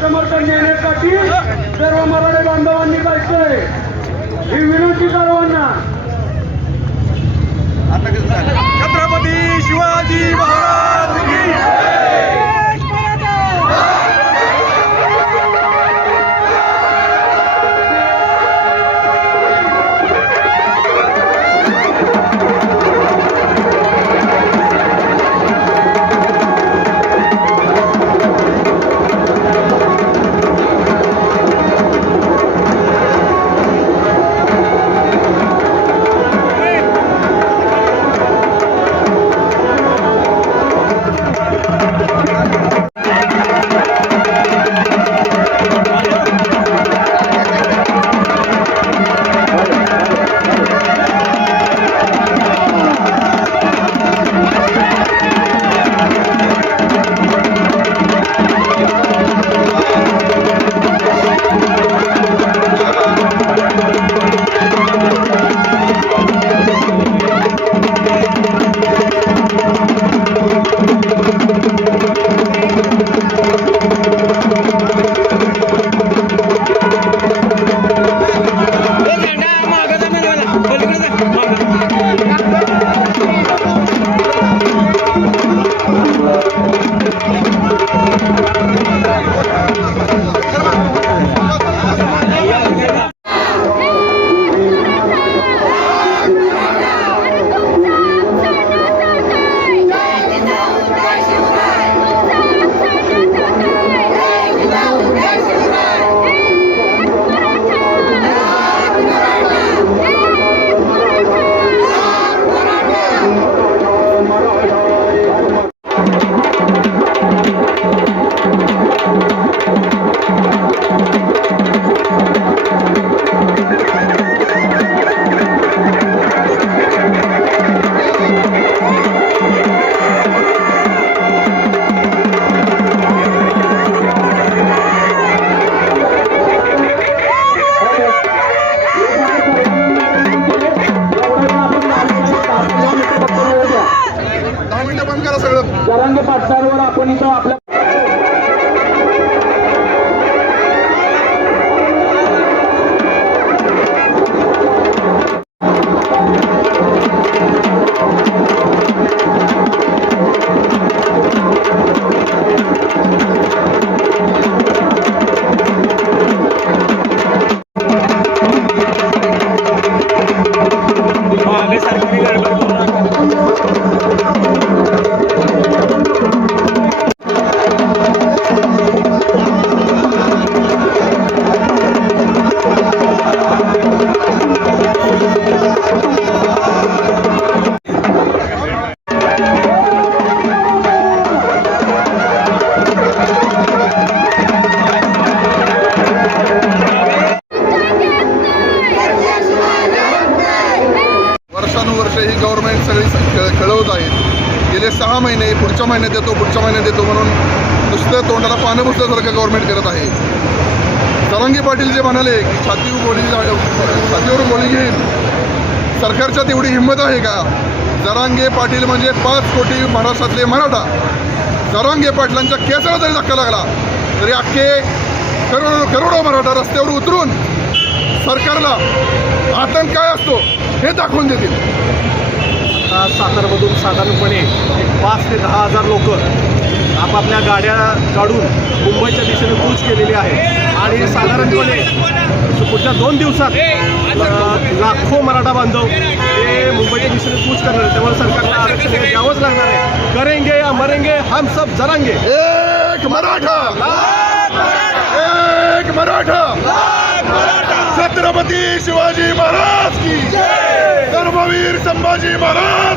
समर्थन देण्यासाठी सर्व मराठी बांधवांनी जायचंय ही विनंती सर्वांना। छत्रपती शिवाजी महाराज की वर्षानुवर्ष ही गव्हर्नमेंट सगळी खेळवत आहेत. गेले 6 महिने पुढच्या महिन्यात देतो पुढच्या महिन्यात देतो म्हणून नुसतं तोंडाला पानं पुसल्यासारखं गव्हर्नमेंट करत आहे. जरांगे पाटील जे म्हणाले की छातीवरून गोळी घेईन, सरकारच्या तेवढी हिंमत आहे का? जरांगे पाटील म्हणजे 5 कोटी महाराष्ट्रातले मराठा. जरांगे पाटलांच्या केसाला जरी धक्का लागला तरी अख्खे करोडो मराठा रस्त्यावर उतरून सरकारला आतंक काय असतो हे दाखवून देतील. आता सातारमधून साधारणपणे 5 ते 10 हजार लोक आपापल्या गाड्या काढून मुंबईच्या दिशेने कूच केलेली आहे आणि साधारणपणे पुढच्या 2 दिवसात लाखो मराठा बांधव हे मुंबईच्या दिशेने कूच करणार आहे. त्यामुळे सरकारला आरक्षण हे द्यावंच लागणार आहे. करेंगे या मरेंगे हम सब जरांगे. एक मराठा, एक मराठा, छत्रपती शिवाजी महाराज की, धर्मवीर संभाजी महाराज